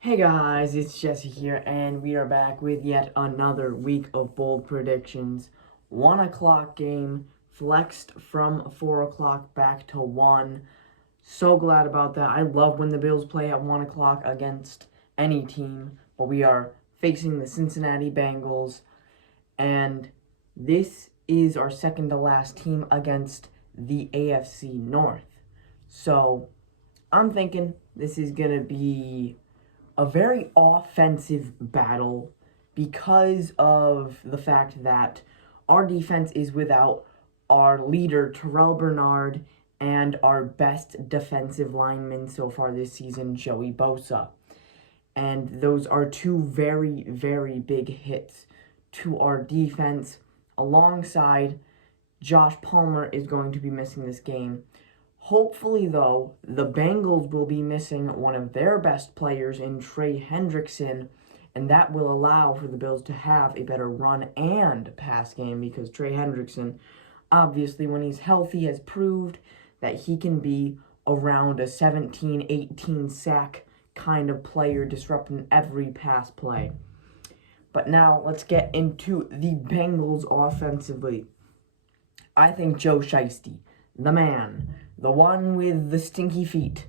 Hey guys, it's Jesse here, and we are back with yet another week of bold predictions. 1 o'clock game, flexed from 4 o'clock back to 1. So glad about that. I love when the Bills play at 1 o'clock against any team, but we are facing the Cincinnati Bengals, and this is our second to last team against the AFC North. So I'm thinking this is going to be a very offensive battle because of the fact that our defense is without our leader, Terrell Bernard, and our best defensive lineman so far this season, Joey Bosa. And those are two very, very big hits to our defense. Alongside, Josh Palmer is going to be missing this game. Hopefully, though, the Bengals will be missing one of their best players in Trey Hendrickson, and that will allow for the Bills to have a better run and pass game because Trey Hendrickson, obviously, when he's healthy, has proved that he can be around a 17, 18 sack kind of player, disrupting every pass play. But now let's get into the Bengals offensively. I think Joe Shiesty, the man, the one with the stinky feet,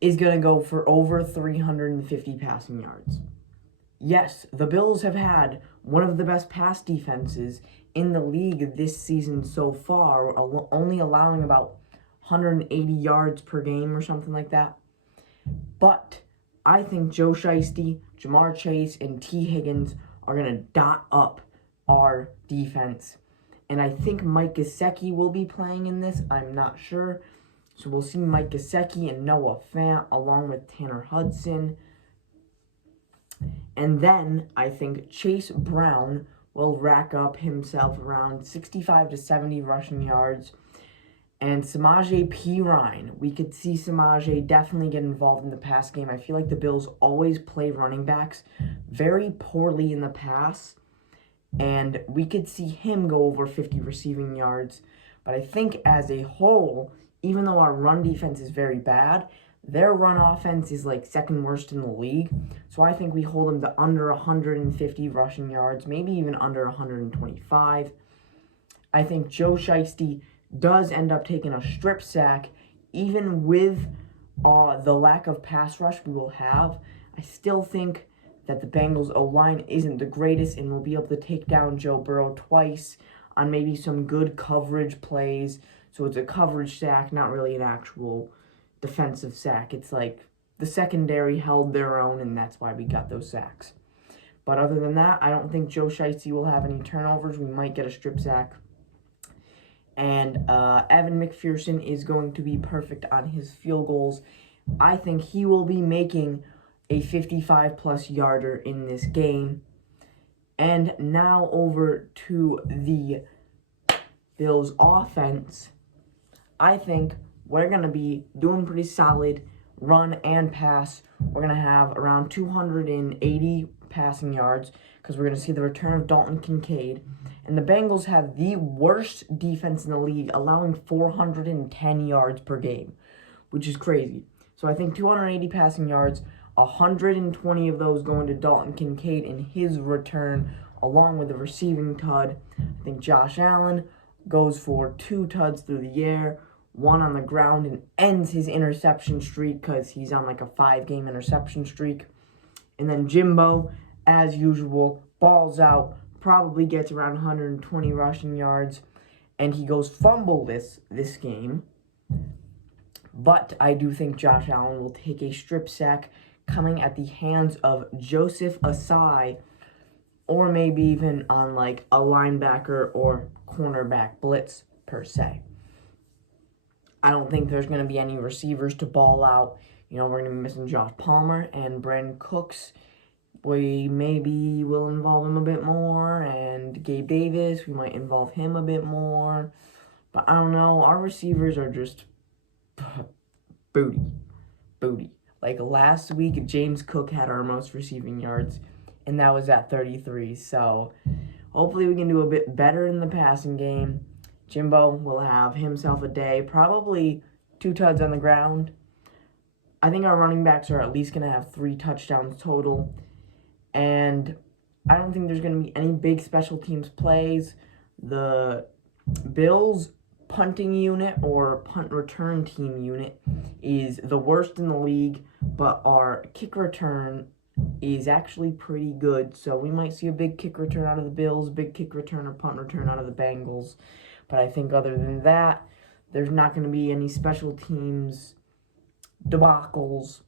is going to go for over 350 passing yards. Yes, the Bills have had one of the best pass defenses in the league this season so far, only allowing about 180 yards per game or something like that. But I think Joe Shiesty, Jamar Chase, and T. Higgins are going to dot up our defense. And I think Mike Gesicki will be playing in this. I'm not sure. So we'll see Mike Gesicki and Noah Fant along with Tanner Hudson. And then I think Chase Brown will rack up himself around 65 to 70 rushing yards. And Samaje Perine, we could see Samaje definitely get involved in the pass game. I feel like the Bills always play running backs very poorly in the pass. And we could see him go over 50 receiving yards. But I think as a whole, even though our run defense is very bad, their run offense is like second worst in the league. So I think we hold them to under 150 rushing yards, maybe even under 125. I think Joe Shiesty does end up taking a strip sack. Even with the lack of pass rush we will have, I still think that the Bengals O-line isn't the greatest and will be able to take down Joe Burrow twice on maybe some good coverage plays. So it's a coverage sack, not really an actual defensive sack. It's like the secondary held their own, and that's why we got those sacks. But other than that, I don't think Joe Shiesty will have any turnovers. We might get a strip sack. And Evan McPherson is going to be perfect on his field goals. I think he will be making a 55-plus yarder in this game. And now over to the Bills offense. I think we're going to be doing pretty solid run and pass. We're going to have around 280 passing yards because we're going to see the return of Dalton Kincaid. And the Bengals have the worst defense in the league, allowing 410 yards per game, which is crazy. So I think 280 passing yards, 120 of those going to Dalton Kincaid in his return, along with the receiving tud. I think Josh Allen goes for 2 tuds through the air, 1 on the ground, and ends his interception streak because he's on like a 5-game interception streak. And then Jimbo, as usual, balls out, probably gets around 120 rushing yards, and he goes fumbleless this game. But I do think Josh Allen will take a strip sack coming at the hands of Joseph Asai, or maybe even on like a linebacker or cornerback blitz per se. I don't think there's going to be any receivers to ball out. We're going to be missing Josh Palmer and Brandon Cooks. We maybe will involve him a bit more, and Gabe Davis, we might involve him a bit more. But I don't know. Our receivers are just booty. Like last week, James Cook had our most receiving yards, and that was at 33. So hopefully we can do a bit better in the passing game. Jimbo will have himself a day, probably 2 tuds on the ground. I think our running backs are at least going to have 3 touchdowns total. And I don't think there's going to be any big special teams plays. The Bills punting unit or punt return team unit is the worst in the league, but our kick return is actually pretty good. So we might see a big kick return out of the Bills, big kick return or punt return out of the Bengals. But I think other than that, there's not going to be any special teams debacles.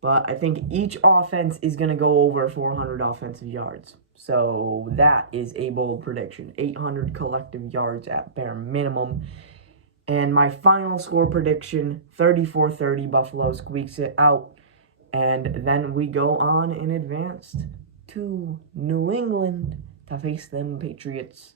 But I think each offense is going to go over 400 offensive yards. So that is a bold prediction. 800 collective yards at bare minimum. And my final score prediction, 34-30, Buffalo squeaks it out. And then we go on and advance to New England to face them Patriots.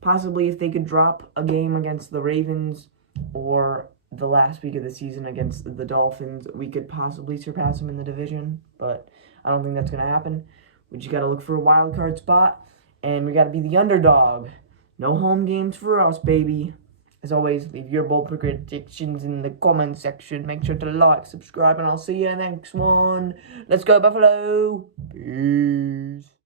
Possibly if they could drop a game against the Ravens or the last week of the season against the Dolphins, we could possibly surpass them in the division. But I don't think that's going to happen. We just got to look for a wild card spot. And we got to be the underdog. No home games for us, baby. As always, leave your bold predictions in the comment section. Make sure to like, subscribe, and I'll see you in the next one. Let's go, Buffalo. Peace.